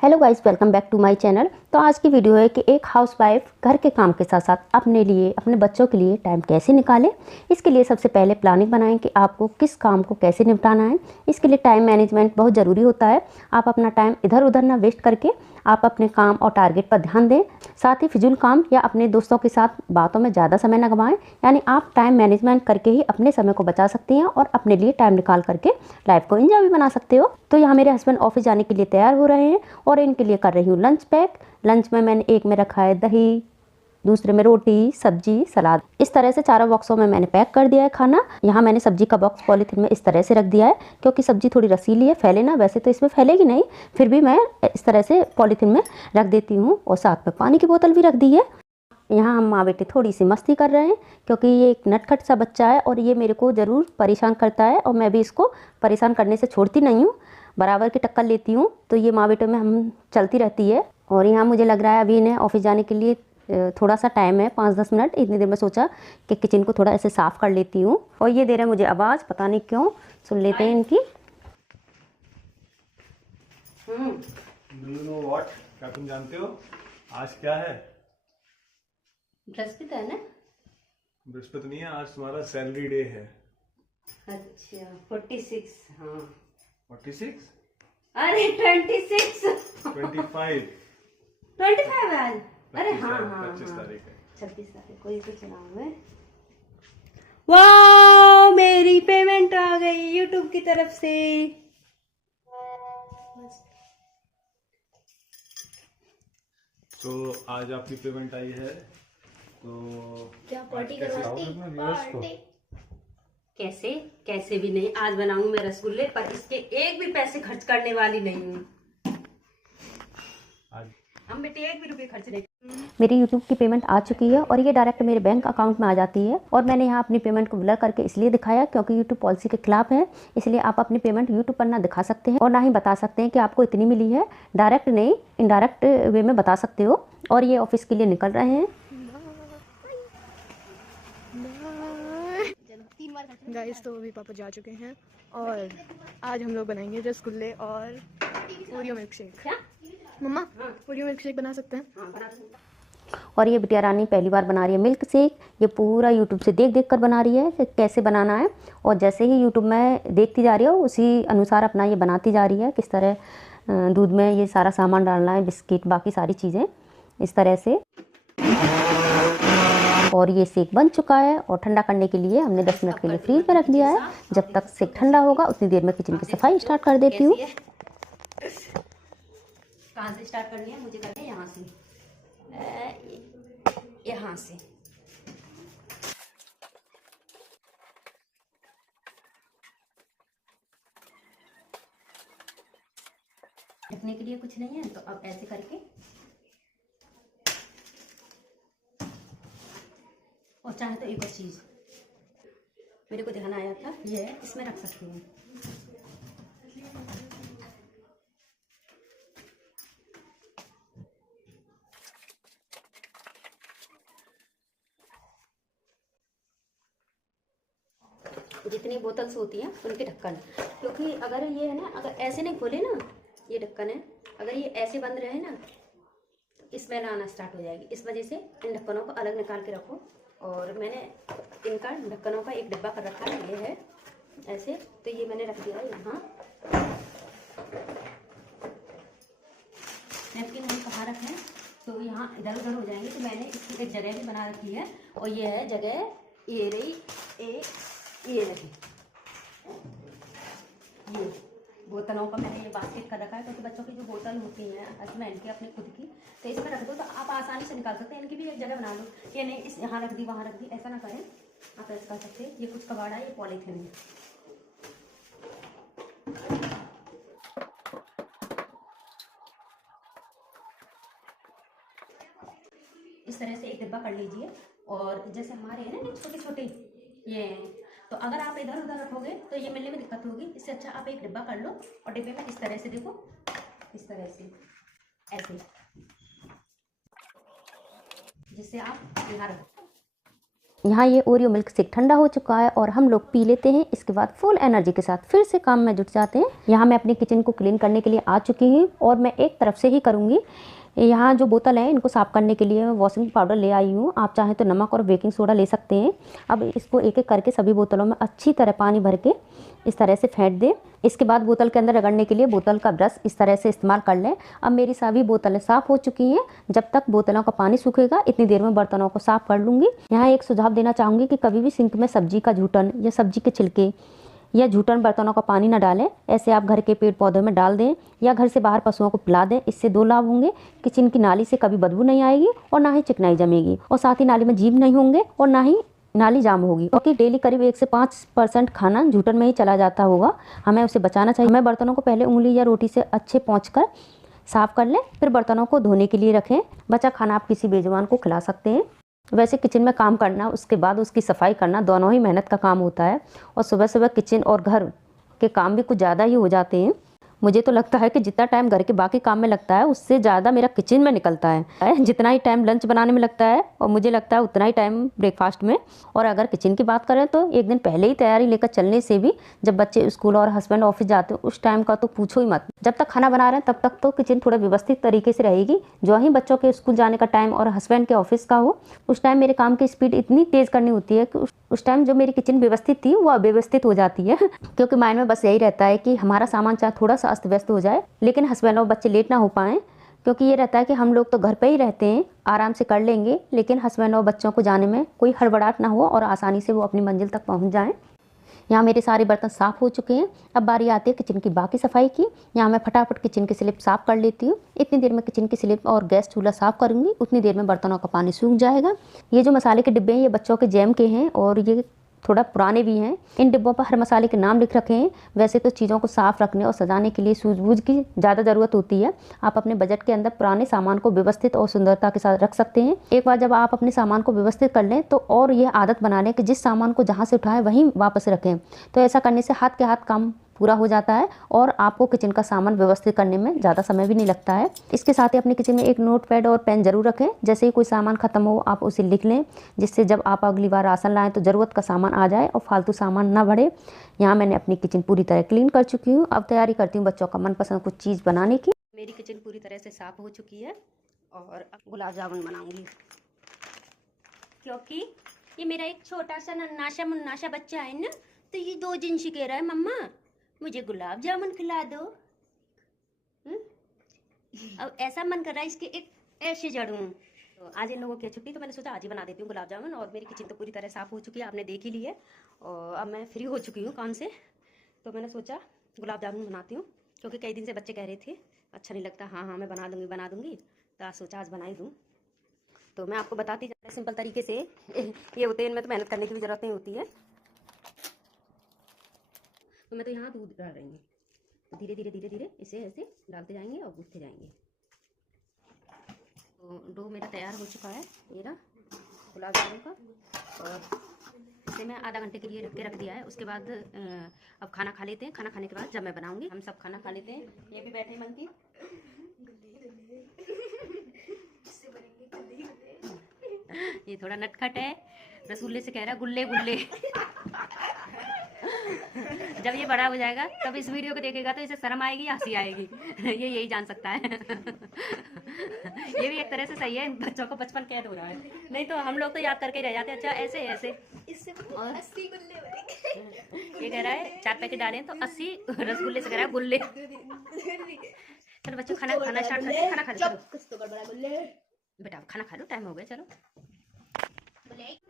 Hello guys, welcome back to my channel. तो आज की वीडियो है कि एक हाउसवाइफ घर के काम के साथ साथ अपने लिए, अपने बच्चों के लिए टाइम कैसे निकाले। इसके लिए सबसे पहले प्लानिंग बनाएं कि आपको किस काम को कैसे निपटाना है। इसके लिए टाइम मैनेजमेंट बहुत ज़रूरी होता है। आप अपना टाइम इधर उधर ना वेस्ट करके आप अपने काम और टारगेट पर ध्यान दें। साथ ही फिजूल काम या अपने दोस्तों के साथ बातों में ज़्यादा समय न गंवाएं। यानी आप टाइम मैनेजमेंट करके ही अपने समय को बचा सकती हैं और अपने लिए टाइम निकाल करके लाइफ को एंजॉय भी बना सकते हो। तो यहाँ मेरे हस्बैंड ऑफिस जाने के लिए तैयार हो रहे हैं और इनके लिए कर रही हूँ लंच पैक। लंच में मैंने एक में रखा है दही, दूसरे में रोटी, सब्जी, सलाद। इस तरह से चारों बॉक्सों में मैंने पैक कर दिया है खाना। यहाँ मैंने सब्जी का बॉक्स पॉलीथीन में इस तरह से रख दिया है क्योंकि सब्जी थोड़ी रसीली है, फैले ना। वैसे तो इसमें फैलेगी नहीं, फिर भी मैं इस तरह से पॉलीथीन में रख देती हूँ। और साथ में पानी की बोतल भी रख दी है। यहाँ हम माँ बेटे थोड़ी सी मस्ती कर रहे हैं क्योंकि ये एक नटखट सा बच्चा है और ये मेरे को ज़रूर परेशान करता है और मैं भी इसको परेशान करने से छोड़ती नहीं हूँ, बराबर की टक्कर लेती हूँ। तो ये माँ बेटों में हम चलती रहती है। और यहाँ मुझे लग रहा है अभी इन्हें ऑफिस जाने के लिए थोड़ा सा टाइम है, 5-10 मिनट। इतनी देर में सोचा कि किचन को थोड़ा ऐसे साफ़ कर लेती हूँ। और ये दे रहा है मुझे आवाज़, पता नहीं क्यों। सुन लेते हैं इनकी। Do you know what? क्या तुम जानते हो आज क्या है? बृहस्पति है ना? बृहस्पति नहीं है, आज तुम्हारा सैलरी डे है। अच्छा, 46। हाँ 46? अरे 26, 25? 25 आज। अरे हाँ हाँ 25 तारीख है। 26 तारीख को ये तो चुनाव है। वाह, मेरी पेमेंट आ गई यूट्यूब की तरफ से। तो आज आपकी पेमेंट आई है, तो क्या पार्टी कैसे करवाती? खाओगे अपने व्यूअर्स को? कैसे कैसे भी नहीं, आज बनाऊंगी मैं रसगुल्ले, पर इसके एक भी पैसे खर्च करने वाली नहीं हूँ। आज हम बेटे एक भी रुपये खर्च नहीं। मेरी यूट्यूब की पेमेंट आ चुकी है और ये डायरेक्ट मेरे बैंक अकाउंट में आ जाती है। और मैंने यहाँ अपनी पेमेंट को ब्लर करके इसलिए दिखाया क्योंकि यूट्यूब पॉलिसी के खिलाफ है। इसलिए आप अपनी पेमेंट यूट्यूब पर ना दिखा सकते हैं और ना ही बता सकते हैं कि आपको इतनी मिली है। डायरेक्ट नहीं, इनडायरेक्ट वे में बता सकते हो। और ये ऑफिस के लिए निकल रहे हैं। गाइस, तो अभी पापा जा चुके हैं और आज हम लोग बनाएंगे रसगुल्ले और ओरियो मिल्क शेक। मम्मा, ओरियो मिल्क शेक बना सकते हैं? और ये बिटिया रानी पहली बार बना रही है मिल्क शेक। ये पूरा यूट्यूब से देख देख कर बना रही है कि कैसे बनाना है। और जैसे ही यूट्यूब में देखती जा रही है उसी अनुसार अपना ये बनाती जा रही है। किस तरह दूध में ये सारा सामान डालना है, बिस्किट, बाकी सारी चीज़ें इस तरह से। और ये शेक बन चुका है और ठंडा करने के लिए हमने 10 मिनट के लिए फ्रीज में रख दिया है। जब तक शेक ठंडा होगा उतनी देर में किचन की सफाई स्टार्ट कर देती हूँ। कहाँ से स्टार्ट करनी है? मुझे करनी है यहाँ से, यहाँ से। ढकने के लिए कुछ नहीं है तो अब ऐसे करके, और चाहे तो एक और चीज़ मेरे को ध्यान आया था, ये है, इसमें रख सकती हूँ। जितनी बोतल्स होती हैं उनके ढक्कन, क्योंकि अगर ये है ना, अगर ऐसे नहीं खोले ना, ये ढक्कन है, अगर ये ऐसे बंद रहे ना तो स्मेल आना स्टार्ट हो जाएगी। इस वजह से इन ढक्कनों को अलग निकाल के रखो। और मैंने इनका ढक्कनों का एक डिब्बा कर रखा है, ये है ऐसे। तो ये मैंने रख दिया है यहाँ। नैपकिन हम कहाँ रखें तो यहाँ इधर उधर हो जाएंगे, तो मैंने इसकी एक जगह भी बना रखी है। और ये है जगह, ये रही ये रही, ये बोतलों का मैंने ये बास्केट कर रखा है क्योंकि बच्चों की जो बोतल होती हैं हस्बैंड की अपने खुद की, तो इसमें रख दो तो आप आसानी से निकाल सकते हैं। इनकी भी एक जगह बना लो, ये नहीं इस यहाँ रख दी वहाँ रख दी, ऐसा ना करें। आप ऐसा कर सकते हैं। ये कुछ कबाड़ा है, ये पॉलीथिन है। इस तरह से एक डिब्बा कर लीजिए। और जैसे हमारे हैं ना छोटे छोटे ये, तो अगर आप इधर उधर रखोगे तो ये मिलने में दिक्कत होगी। इससे अच्छा आप एक डिब्बा कर लो और डिब्बे में इस तरह से, देखो इस तरह से ऐसे, जिससे आप यहाँ रखो। यहाँ ये ओरियो मिल्क शेक ठंडा हो चुका है और हम लोग पी लेते हैं। इसके बाद फुल एनर्जी के साथ फिर से काम में जुट जाते हैं। यहाँ मैं अपनी किचन को क्लीन करने के लिए आ चुकी हूँ और मैं एक तरफ से ही करूँगी। यहाँ जो बोतल है इनको साफ़ करने के लिए मैं वॉशिंग पाउडर ले आई हूँ। आप चाहें तो नमक और बेकिंग सोडा ले सकते हैं। अब इसको एक एक करके सभी बोतलों में अच्छी तरह पानी भर के इस तरह से फेंट दें। इसके बाद बोतल के अंदर रगड़ने के लिए बोतल का ब्रश इस तरह से इस्तेमाल कर लें। अब मेरी सभी बोतलें साफ़ हो चुकी हैं। जब तक बोतलों का पानी सूखेगा इतनी देर में बर्तनों को साफ़ कर लूँगी। यहाँ एक सुझाव देना चाहूँगी कि कभी भी सिंक में सब्जी का जूठन या सब्जी के छिलके या जूठन बर्तनों का पानी न डालें। ऐसे आप घर के पेड़ पौधों में डाल दें या घर से बाहर पशुओं को पिला दें। इससे दो लाभ होंगे, किचन की नाली से कभी बदबू नहीं आएगी और ना ही चिकनाई जमेगी और साथ ही नाली में जीव नहीं होंगे और ना ही नाली जाम होगी। क्योंकि डेली करीब 1 से 5% खाना जूठन में ही चला जाता होगा, हमें उसे बचाना चाहिए। हमें बर्तनों को पहले उंगली या रोटी से अच्छे पोंछकर साफ़ कर लें, फिर बर्तनों को धोने के लिए रखें। बचा खाना आप किसी बेजुबान को खिला सकते हैं। वैसे किचन में काम करना उसके बाद उसकी सफाई करना दोनों ही मेहनत का काम होता है और सुबह सुबह किचन और घर के काम भी कुछ ज़्यादा ही हो जाते हैं। मुझे तो लगता है कि जितना टाइम घर के बाकी काम में लगता है उससे ज़्यादा मेरा किचन में निकलता है। जितना ही टाइम लंच बनाने में लगता है और मुझे लगता है उतना ही टाइम ब्रेकफास्ट में। और अगर किचन की बात करें तो एक दिन पहले ही तैयारी लेकर चलने से भी जब बच्चे स्कूल और हस्बैंड ऑफिस जाते हैं उस टाइम का तो पूछो ही मत। जब तक खाना बना रहे हैं तब तक तो किचन थोड़ा व्यवस्थित तरीके से रहेगी। जो ही बच्चों के स्कूल जाने का टाइम और हस्बैंड के ऑफिस का हो उस टाइम मेरे काम की स्पीड इतनी तेज़ करनी होती है कि उस टाइम जो मेरी किचन व्यवस्थित थी वो अव्यवस्थित हो जाती है। क्योंकि माइंड में बस यही रहता है कि हमारा सामान चाहे थोड़ा सा अस्त व्यस्त हो जाए लेकिन हस्बैंड और बच्चे लेट ना हो पाएँ। क्योंकि ये रहता है कि हम लोग तो घर पे ही रहते हैं, आराम से कर लेंगे, लेकिन हस्बैंड और बच्चों को जाने में कोई हड़बड़ाहट ना हो और आसानी से वो अपनी मंजिल तक पहुंच जाएं। यहाँ मेरे सारे बर्तन साफ़ हो चुके हैं। अब बारी आती है किचन की बाकी सफाई की। यहाँ मैं फटाफट किचन की स्लिप साफ़ कर लेती हूँ। इतनी देर में किचन की स्लिप और गैस चूल्हा साफ़ करूँगी, उतनी देर में बर्तनों का पानी सूख जाएगा। ये जो मसाले के डिब्बे हैं ये बच्चों के जैम के हैं और ये थोड़ा पुराने भी हैं। इन डिब्बों पर हर मसाले के नाम लिख रखे हैं। वैसे तो चीज़ों को साफ़ रखने और सजाने के लिए सूझबूझ की ज़्यादा ज़रूरत होती है। आप अपने बजट के अंदर पुराने सामान को व्यवस्थित और सुंदरता के साथ रख सकते हैं। एक बार जब आप अपने सामान को व्यवस्थित कर लें तो और यह आदत बना लें कि जिस सामान को जहाँ से उठाएं वहीं वापस रखें। तो ऐसा करने से हाथ के हाथ काम पूरा हो जाता है और आपको किचन का सामान व्यवस्थित करने में ज़्यादा समय भी नहीं लगता है। इसके साथ ही अपने किचन में एक नोटपैड और पेन जरूर रखें। जैसे ही कोई सामान खत्म हो आप उसे लिख लें, जिससे जब आप अगली बार राशन लाएं तो ज़रूरत का सामान आ जाए और फालतू सामान ना बढ़े। यहाँ मैंने अपनी किचन पूरी तरह क्लीन कर चुकी हूँ। अब तैयारी करती हूँ बच्चों का मनपसंद कुछ चीज़ बनाने की। मेरी किचन पूरी तरह से साफ़ हो चुकी है और अब गुलाब जामुन बनाऊँगी, क्योंकि ये मेरा एक छोटा सा नन्नाशा मुन्नाशा बच्चा है ना, तो ये 2 दिन से कह रहा है मम्मा मुझे गुलाब जामुन खिला दो। अब ऐसा मन कर रहा है इसके एक ऐसे जड़ूं। तो आज इन लोगों की छुट्टी तो मैंने सोचा आज ही बना देती हूँ गुलाब जामुन। और मेरी किचन तो पूरी तरह साफ़ हो चुकी है, आपने देख ही ली है। और अब मैं फ्री हो चुकी हूँ काम से, तो मैंने सोचा गुलाब जामुन बनाती हूँ। क्योंकि कई दिन से बच्चे कह रहे थे अच्छा नहीं लगता, हाँ मैं बना दूँगी, तो आज सोचा आज बना ही दूँ। तो मैं आपको बताती जा रही सिंपल तरीके से। ये होते हैं, इनमें तो मेहनत करने की भी ज़रूरत नहीं होती है। तो मैं तो यहाँ दूध डाल रही हूँ, तो धीरे धीरे धीरे धीरे इसे ऐसे डालते जाएंगे और गूँथते जाएंगे। तो डो मेरा तैयार हो चुका है, ये रहा गुलाब जामुन का। और इसे मैं आधा घंटे के लिए रख दिया है। उसके बाद अब खाना खा लेते हैं। खाना खाने के बाद जब मैं बनाऊँगी हम सब खाना खा लेते हैं। ये भी बैठे मन की ये थोड़ा नटखट है, रसगुल्ले से कह रहा है गुल्ले गुल्ले। जब ये बड़ा हो जाएगा तब इस वीडियो को देखेगा तो इसे शर्म आएगी या हंसी आएगी, ये यही जान सकता है। ये भी एक तरह से सही है, बच्चों को बचपन कैद हो रहा है। नहीं तो हम लोग तो याद करके रह जाते हैं, अच्छा ऐसे ऐसे। और 80 गुल्ले बनेंगे। ये कह रहा है 4 पैकेट डालें तो 80 रसगुल्ले से कह रहा है गुल्ले। चलो बच्चों खाना स्टार्ट करते हैं। खाना खा लो बेटा, खाना खा लो, टाइम हो गया। चलो,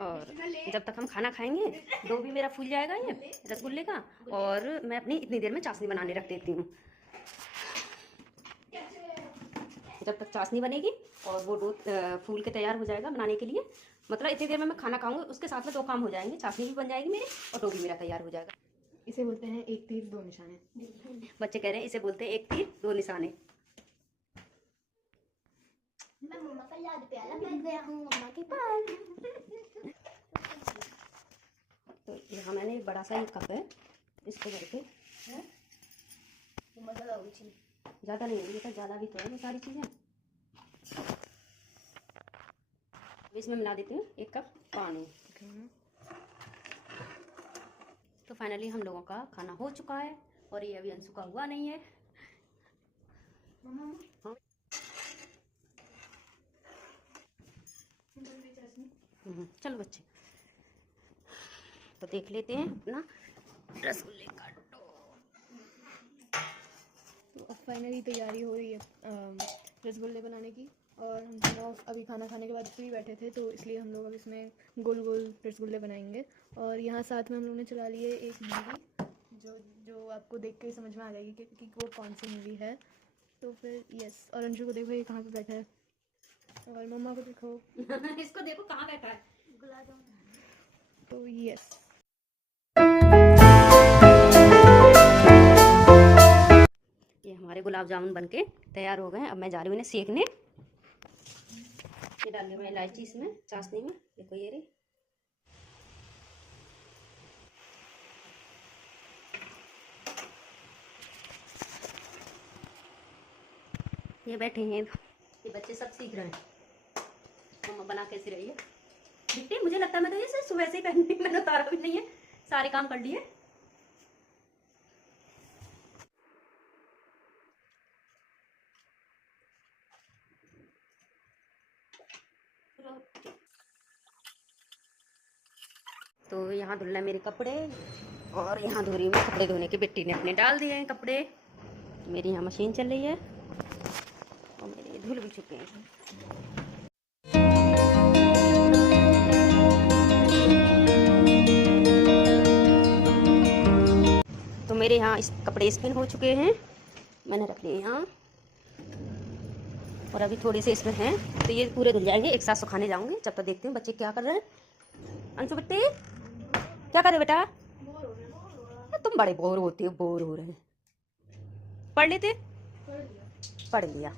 और जब तक हम खाना खाएंगे डो भी मेरा फूल जाएगा ये रसगुल्ले का। और मैं अपनी इतनी देर में चाशनी बनाने रख देती हूँ। जब तक चाशनी बनेगी और वो डो फूल के तैयार हो जाएगा बनाने के लिए, मतलब इतनी देर में मैं खाना खाऊंगी, उसके साथ में 2 काम हो जाएंगे, चाशनी भी बन जाएगी मेरी और डो भी मेरा तैयार हो जाएगा। इसे बोलते हैं एक तीर 2 निशाने। बच्चे कह रहे हैं इसे बोलते हैं एक तीर 2 निशाने। मैं मम्मा का लाड प्याला बन गया हूँ मम्मा के पास। तो यहाँ मैंने एक बड़ा सा एक कप है, इसको करके ज़्यादा नहीं होगी, ज़्यादा भी तो है वो सारी चीज़ें। इसमें मिला देती हूँ 1 कप पानी। बैठे हैं। तो फाइनली हम लोगों का खाना हो चुका है और ये अभी अंशु का हुआ नहीं है। हाँ। चलो बच्चे, तो देख लेते हैं अपना रसगुल्ले का डो। तो अब फाइनली तैयारी हो रही है रसगुल्ले बनाने की। और हम दोनों अभी खाना खाने के बाद फ्री बैठे थे, तो इसलिए हम लोग अब इसमें गोल गोल रसगुल्ले बनाएंगे। और यहाँ साथ में हम लोग ने चला लिए एक मूवी जो आपको देख के समझ में आ जाएगी कि वो कौन सी मूवी है। तो फिर यस, और अंशु को देखो ये कहाँ पे बैठा है, और मम्मा को देखो इसको देखो कहाँ बैठा है। गुलाब जामुन। तो यस, ये हमारे गुलाब जामुन बनके तैयार हो गए हैं। अब मैं जा रही हूँ इन्हें सेकने। ये डाल रही हूँ मैं इलायची इसमें चाशनी में, देखो ये रही। ये बैठे हैं, ये बच्चे सब सीख रहे हैं मम्मा बना कैसी रही है। बिट्टी मुझे लगता है मैं तो ये सुबह से ही पहननी, मैंने उतारा भी नहीं है, सारे काम कर लिए। तो यहाँ धुलना मेरे कपड़े, और यहाँ धो रही हूँ कपड़े धोने के। बिट्टी ने अपने डाल दिए हैं कपड़े। मेरी यहाँ मशीन चल रही है और मेरे धुल भी चुके हैं। तो मेरे यहाँ इस कपड़े स्पिन हो चुके हैं, मैंने रख लिए यहाँ। और अभी थोड़े से इसमें हैं, तो ये पूरे धुल जाएंगे। एक साथ सुखाने जाऊंगी, जब तक देखते हैं बच्चे क्या कर रहे हैं। अंशु बिट्टी क्या कर रहे बेटा? तुम बड़े बोर होते हो, बोर हो रहे हैं। पढ़ लेते? पढ़ लिया।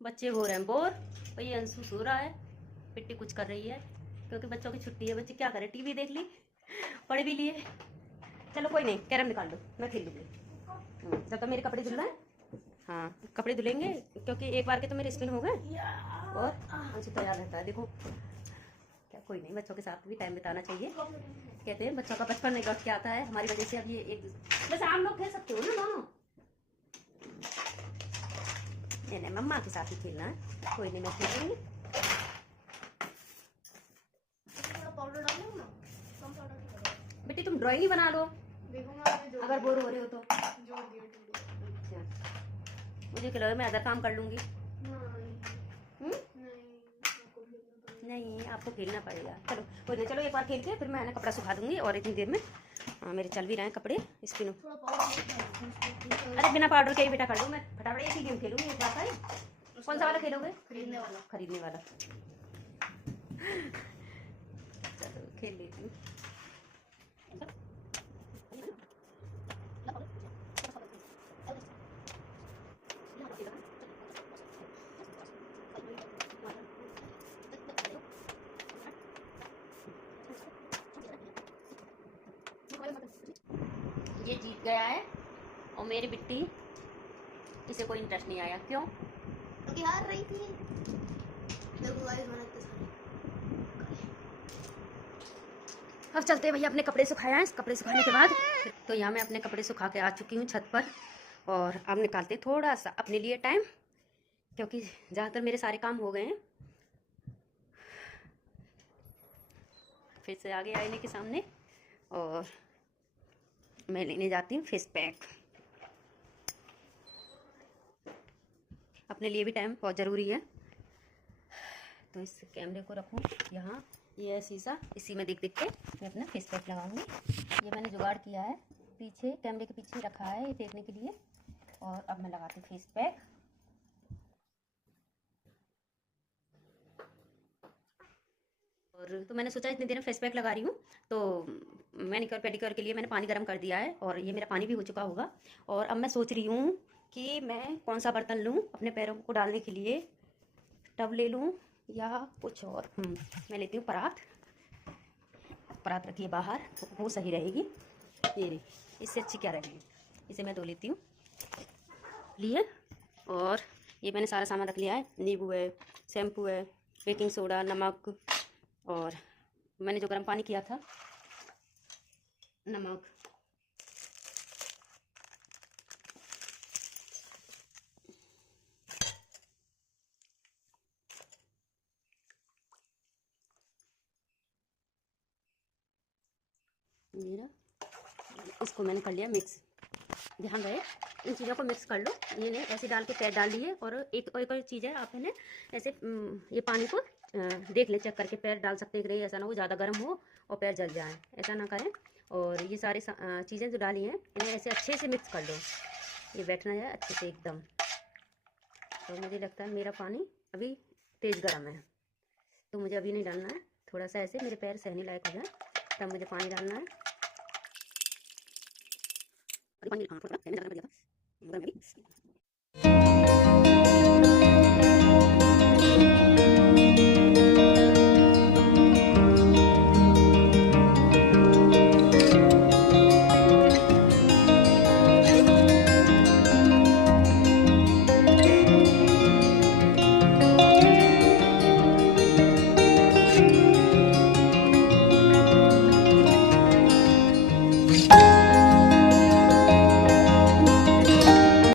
बच्चे हो रहे हैं बोर, और ये अंशु सो रहा है, बिट्टी कुछ कर रही है क्योंकि बच्चों की छुट्टी है। बच्चे क्या करें, टीवी देख ली, पढ़ भी लिए। चलो कोई नहीं, कैरम निकाल दो, मैं खेल लूँगी जब तक मेरे कपड़े धुल रहे हैं। हाँ कपड़े धुलेंगे क्योंकि एक बार के तो मेरे स्पिन हो गए और अंशु तैयार रहता है। देखो क्या, कोई नहीं, बच्चों के साथ भी टाइम बिताना चाहिए। कहते हैं बच्चों का बचपन नहीं लौट के आता है, हमारी वजह से अब ये एक बस आप लोग खेल सकते हो ना दोनों। नहीं मम्मा के साथ ही खेलना है, कोई नहीं मैं खेलूंगी। पाउडर डाल लो ना, कम पाउडर। बेटी तुम ड्राइंग ही बना लो देखो अगर बोर हो रहे हो तो। जोड़ दिया। अच्छा, मुझे खिलाओ, मैं अदर काम कर लूंगी। नहीं आपको खेलना पड़ेगा। चलो कोई नहीं, चलो एक बार खेल के फिर मैं कपड़ा सुखा दूंगी। और इतनी देर में मेरे चल भी रहे हैं कपड़े स्पिन। अरे बिना पाउडर के ही बेटा कर लूँ मैं, फटाफट एक ही गेम खेलूंगी। एक बात है, कौन सा वाला खेलोगे? खरीदने वाला। खरीदने वाला। चलो खेल लेती हूँ। ये जीत गया है और मेरी बिट्टी, इसे कोई इंटरेस्ट नहीं आया। क्यों? क्योंकि हार रही थी। देखो गाइस मैंने इतने सारे अब चलते हैं भैया, अपने कपड़े सुखाया है। कपड़े सुखाने के बाद तो यहाँ मैं अपने कपड़े सुखा के आ चुकी हूँ छत पर। और अब निकालते हैं थोड़ा सा अपने लिए टाइम, क्योंकि ज़्यादातर मेरे सारे काम हो गए हैं। फिर से आगे आईने के सामने और मैं लेने जाती हूँ फेस पैक। अपने लिए भी टाइम बहुत ज़रूरी है। तो इस कैमरे को रखूँ यहाँ, ये है शीशा, इसी में देख देख के मैं अपना फेस पैक लगाऊंगी। ये मैंने जुगाड़ किया है, पीछे कैमरे के पीछे रखा है ये देखने के लिए। और अब मैं लगाती हूँ फेस पैक। और तो मैंने सोचा इतनी देर में फेस पैक लगा रही हूँ, तो मैनिक्योर पेडिक्योर के लिए मैंने पानी गर्म कर दिया है और ये मेरा पानी भी हो चुका होगा। और अब मैं सोच रही हूँ कि मैं कौन सा बर्तन लूँ अपने पैरों को डालने के लिए, टब ले लूँ या कुछ और। मैं लेती हूँ परात। परात रखिए बाहर, वो सही रहेगी। ये रही, इससे अच्छी क्या रहेगी, इसे मैं धो लेती हूँ लिए। और ये मैंने सारा सामान रख लिया है, नींबू है, शैम्पू है, बेकिंग सोडा, नमक, और मैंने जो गर्म पानी किया था, नमक, मेरा इसको मैंने कर लिया मिक्स। ध्यान रहे इन चीज़ों को मिक्स कर लो, ये नहीं ऐसे डाल के पैर डाल दिए। और एक और चीज़ है, आप है ऐसे ये पानी को देख ले, चेक करके पैर डाल सकते हैं, ऐसा ना हो ज़्यादा गर्म हो और पैर जल जाए, ऐसा ना करें। और ये सारी चीज़ें जो डाली हैं इन्हें ऐसे अच्छे से मिक्स कर लो, ये बैठना है अच्छे से एकदम। तो मुझे लगता है मेरा पानी अभी तेज़ गर्म है, तो मुझे अभी नहीं डालना है, थोड़ा सा ऐसे मेरे पैर सहने लायक हो जाए तब मुझे पानी डालना है। पानी थोड़ा ज़्यादा पड़ गया था।